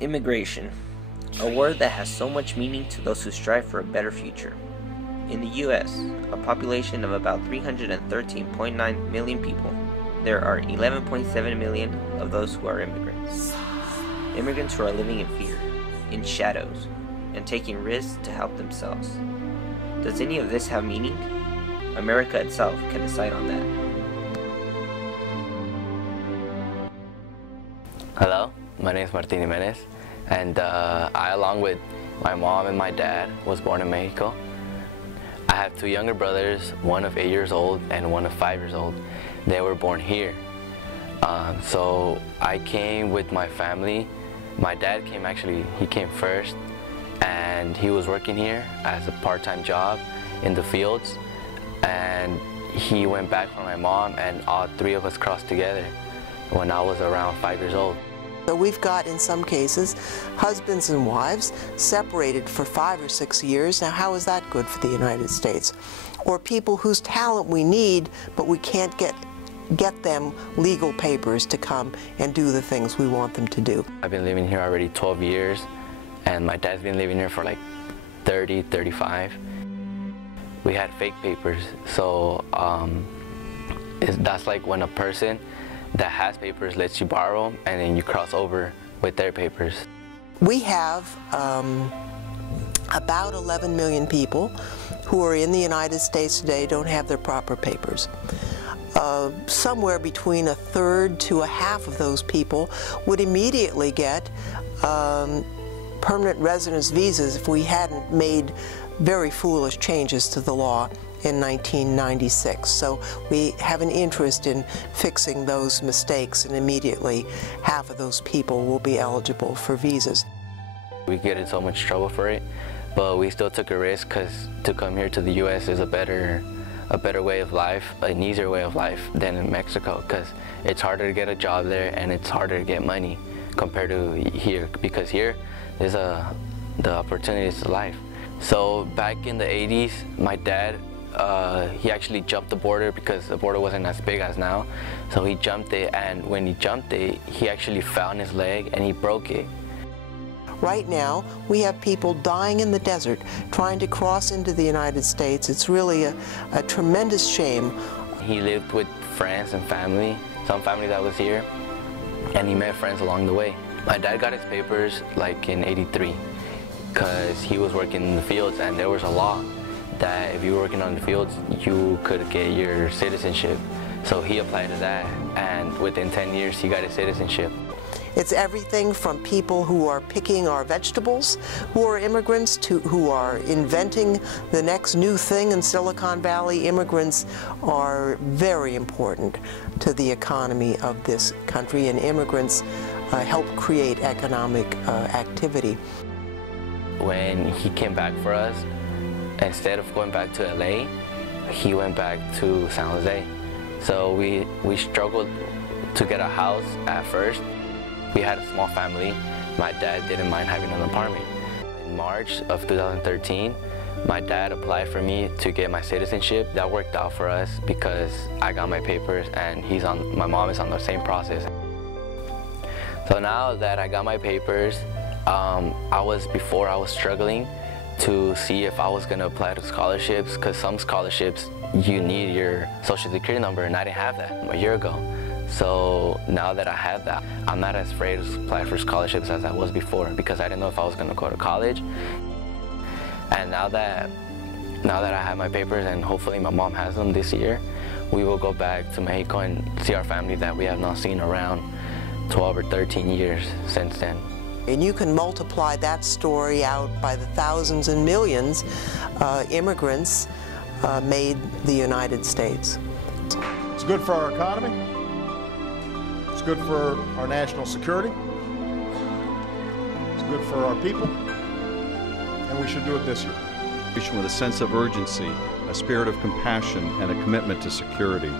Immigration, a word that has so much meaning to those who strive for a better future. In the U.S., a population of about 313.9 million people, there are 11.7 million of those who are immigrants. Immigrants who are living in fear, in shadows, and taking risks to help themselves. Does any of this have meaning? America itself can decide on that. Hello, my name is Martin Jimenez, and I, along with my mom and my dad, was born in Mexico. I have two younger brothers, one of 8 years old and one of 5 years old. They were born here. So I came with my family. My dad came he came first, and he was working here as a part-time job in the fields. And he went back for my mom, and all three of us crossed together when I was around 5 years old. So we've got, in some cases, husbands and wives separated for 5 or 6 years. Now, how is that good for the United States? Or people whose talent we need, but we can't get them legal papers to come and do the things we want them to do. I've been living here already 12 years, and my dad's been living here for like 30, 35. We had fake papers, so that's like when a person that has papers lets you borrow them, and then you cross over with their papers. We have about 11 million people who are in the United States today don't have their proper papers. Somewhere between a third to a half of those people would immediately get permanent residence visas if we hadn't made very foolish changes to the law in 1996. So we have an interest in fixing those mistakes, and immediately half of those people will be eligible for visas. We get in so much trouble for it, but we still took a risk because to come here to the U.S. is a better way of life, an easier way of life than in Mexico, because it's harder to get a job there and it's harder to get money compared to here, because here is the opportunities to life. So back in the 80s, my dad, he actually jumped the border because the border wasn't as big as now. So he jumped it, and when he jumped it, he actually found his leg and he broke it. Right now, we have people dying in the desert trying to cross into the United States. It's really a tremendous shame. He lived with friends and family, some family that was here, and he met friends along the way. My dad got his papers like in '83 because he was working in the fields, and there was a law that if you were working on the fields, you could get your citizenship. So he applied to that, and within 10 years, he got his citizenship. It's everything from people who are picking our vegetables, who are immigrants, to who are inventing the next new thing in Silicon Valley. Immigrants are very important to the economy of this country, and immigrants help create economic activity. When he came back for us, instead of going back to LA, he went back to San Jose. So we struggled to get a house at first. We had a small family. My dad didn't mind having an apartment. In March of 2013, my dad applied for me to get my citizenship. That worked out for us because I got my papers, and my mom is on the same process. So now that I got my papers, before I was struggling to see if I was going to apply to scholarships, because some scholarships you need your social security number, and I didn't have that a year ago. So now that I have that, I'm not as afraid to apply for scholarships as I was before, because I didn't know if I was going to go to college. And now that I have my papers, and hopefully my mom has them this year, we will go back to Mexico and see our family that we have not seen around 12 or 13 years since then. And you can multiply that story out by the thousands and millions immigrants made the United States. It's good for our economy. It's good for our national security. It's good for our people. And we should do it this year. With a sense of urgency, a spirit of compassion, and a commitment to security.